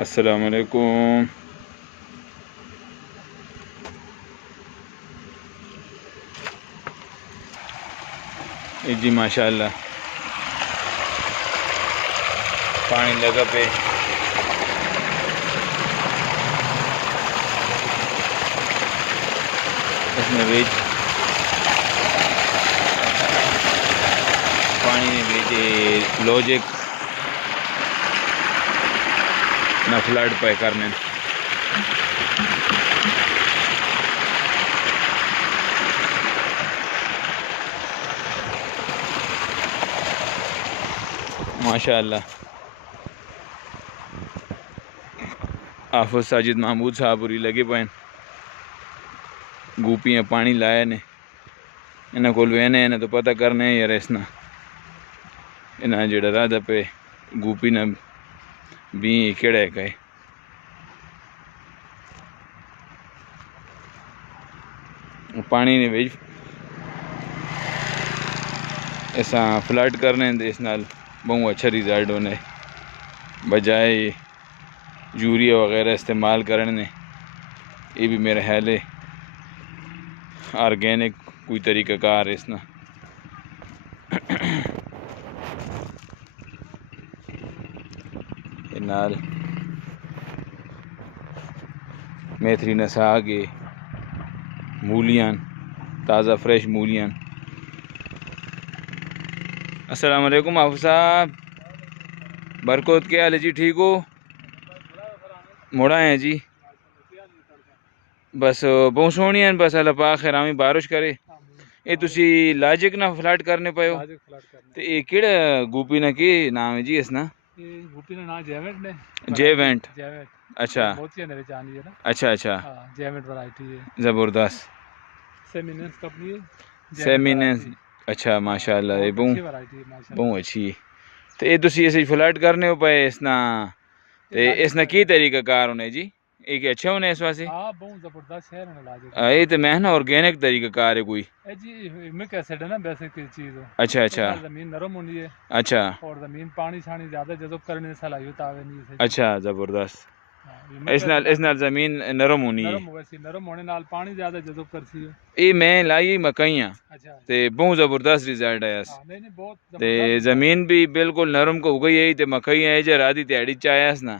السلام علیکم. جی ماشاء اللہ پانی لگا پہ اس میں بیچ پانی نے بیچے لوجک نہ فلڈ پہ کرنے ماشاء اللہ. آفت ساجد محمود صاحب پوری لگے پائیں گوپیاں پانی لایا نے انہاں کول وینے نے تو پتہ کرنے یار اس نا انہاں جڑا راہ پہ گوپی نہ بھی کیڑا ہے پانی نے وچ ایسا فلڈ کرنے دے اس نال بہت اچھا ریزلٹ ہونے بجائے یوریا وغیرہ استعمال کرنے یہ بھی میرا خیال ہے آرگینک کوئی طریقہ کار اس نا نال میتھری نساگ مولیاں تازہ فریش مولیاں. السلام علیکم آفت صاحب برکت کیا حال ہے جی؟ ٹھیک ہو؟ مڑا ہیں جی بس بہت سونی ہیں بس اللہ پاک خیرامی بارش کرے. یہ تسی لاجک نہ فلڈ کرنے پے ہو تو یہ کیڑا گوپی نا کی نام ہے جی اس نا؟ گوپی نا نام جیونٹ نے. جیونٹ. اچھا اچھا اچھا جیونٹ ورائٹی ہے زبردست. سیمیننس کمپنی ہے. سیمیننس. اچھا ماشاء اللہ یہ اچھی ورائٹی ہے ماشاء بہت اچھی. تو یہ تسی ایسے فلڈ کرنے ہو پے اس نا تے اس نا کی طریقہ کار ہونے جی؟ یہ اچھے ہونے اس واسطے؟ ہاں بہت زبردست ہے نا لاجک. یہ تو میں نا آرگینک طریقہ کار ہے کوئی؟ جی مک ایسڈ ہے نا بیسک چیز. اچھا اچھا زمین نرم ہونی ہے. اچھا اور زمین پانی چھانی زیادہ جذب کرنے صلاحیت آوے نہیں. اچھا زبردست. اس نال زمین نرم ہونی ہے. نرم ہونے نال پانی زیادہ جذب کرسی ہے. یہ میں لائی مکئی ہاں تے بہت زبردست رزلٹ آیا تے زمین بھی بالکل نرم کو ہو گئی ہے تے مکئی ہے جے رادی تیاڑی چایا اس نا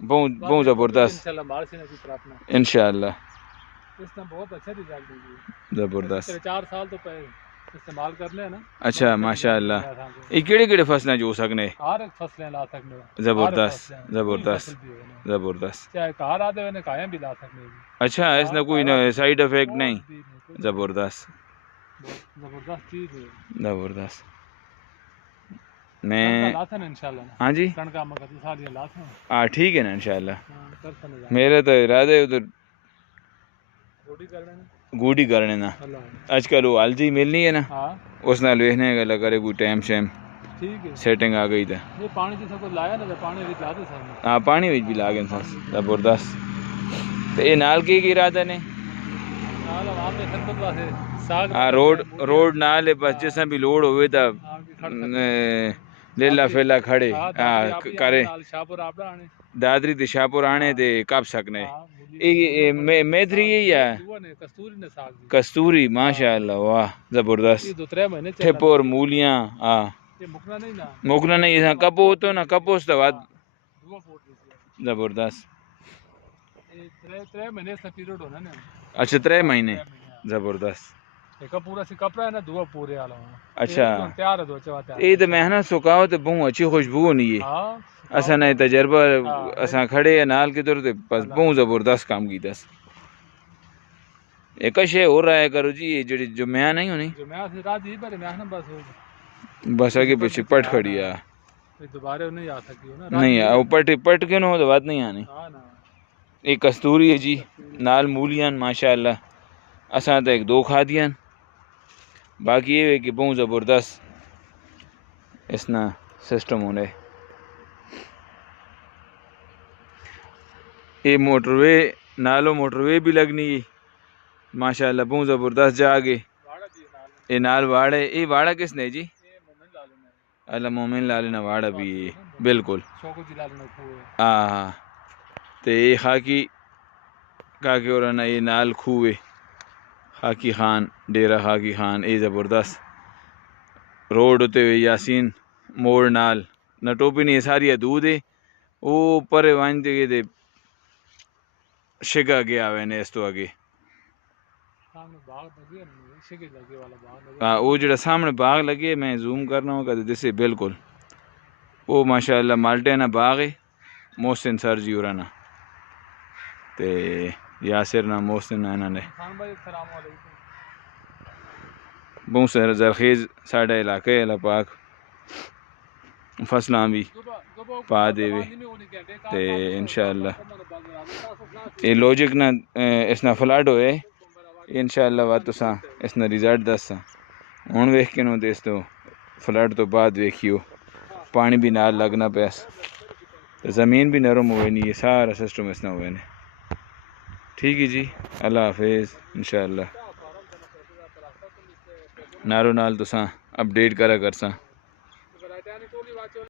بہت زبردست انشاءاللہ. اس نے بہت اچھا رزلٹ دی. زبردست 4 سال تو پہلے استعمال کرنے ہیں نا. اچھا ماشاء اللہ. یہ کیڑے کیڑے فصلیں جو سکنے؟ ہر ایک فصلیں لا سکنے. زبردست زبردست زبردست. چاہے کار آدھے ہوئے کائیں بھی لا سکنے. اچھا اس نے کوئی سائیڈ افیکٹ نہیں؟ زبردست زبردست چیز ہے. زبردست. میں ہاں جی ہاں ٹھیک ہے نا انشاءاللہ. میرے تو ارادے ادھر گوڈی کرنے نا آج کل وہ الجی ملنی ہے نا اس نال ویکھنے گلا کرے کوئی ٹائم شیم سیٹنگ آ گئی تھا. ہاں پانی وچ بھی لا گئے سن. زبردست. تو یہ نال کی ارادہ نے؟ ہاں روڈ نال بس جس بھی لوڑ ہوئے تا لیلا فیلا کھڑے کرے دادری تے شاہپور آنے تے کپ سکنے. میتھری یہی ہے کستوری ماشاء اللہ واہ زبردست. ٹھپور مولیاں ہاں مکنا نہیں کپو تو نا کپوس تو بعد زبردست. اچھا 3 مہینے زبردست. اچھا یہ تو میں نا سکاؤ تو بہت اچھی خوشبو ہونی ہے. اساں نے تجربہ اساں کھڑے نال کدھر تے بس بہت زبردست کام کیتا. ایک شے ہو رہا ہے کرو جی جڑی جو میں نہیں ہونی بس آگے پیچھے پٹ کھڑی ہے دوبارہ نہیں آ سکتی نہیں وہ پٹ کے نہ ہو تو بات نہیں آنی. ایک کستوری ہے جی نال مولیاں ماشاء اللہ. اساں تو 1-2 کھا دیاں باقی یہ ہے کہ بہت زبردست اس نا سسٹم ہونے. یہ موٹر وے نالو موٹر وے بھی لگنی ہے ماشاء اللہ بہت زبردست جا گے. یہ نال واڑ ہے. یہ واڑا کس نے جی؟ اللہ مومن لال نے واڑا بھی بالکل شوق جلال نہ کھوئے ہاں تے یہ خاکی کاکے اور نا یہ نال کھوے خاکی خان ڈیرہ خاکی خان اے زبردست روڈ ہوتے ہوئے یاسین موڑ نال نہ ٹوپی نہیں ساری دودھ ہے وہ پرے وانتے گئے دے شگا گیا ہوئے نے اس تو آگے سامنے باغ لگے شگے لگے والا باغ لگے ہاں وہ جڑا سامنے باغ لگے میں زوم کرنا ہوں کہ جسے بالکل وہ ماشاءاللہ مالٹینا باغ ہے محسن سر جی ہورانا تے یاسر نا محسن انہوں نے خان بھائی السلام علیکم بہت سارا زرخیز ساڑھا علاقہ ہے اللہ پاک فصلاں بھی پا دے وے تے انشاءاللہ یہ لوجک نہ اس نا فلڈ ہوئے انشاءاللہ وات تساں اس نا ریزلٹ دساں ہون ویکھ کے نو تے اس تو فلڈ تو بعد ویکھیو پانی بھی نال لگنا پیس تے زمین بھی نرم ہوئے نہیں یہ سارا سسٹم اس نہ ہوئے نے ٹھیک ہے جی اللہ حافظ انشاءاللہ نارو نال تساں اپڈیٹ کرا کرساں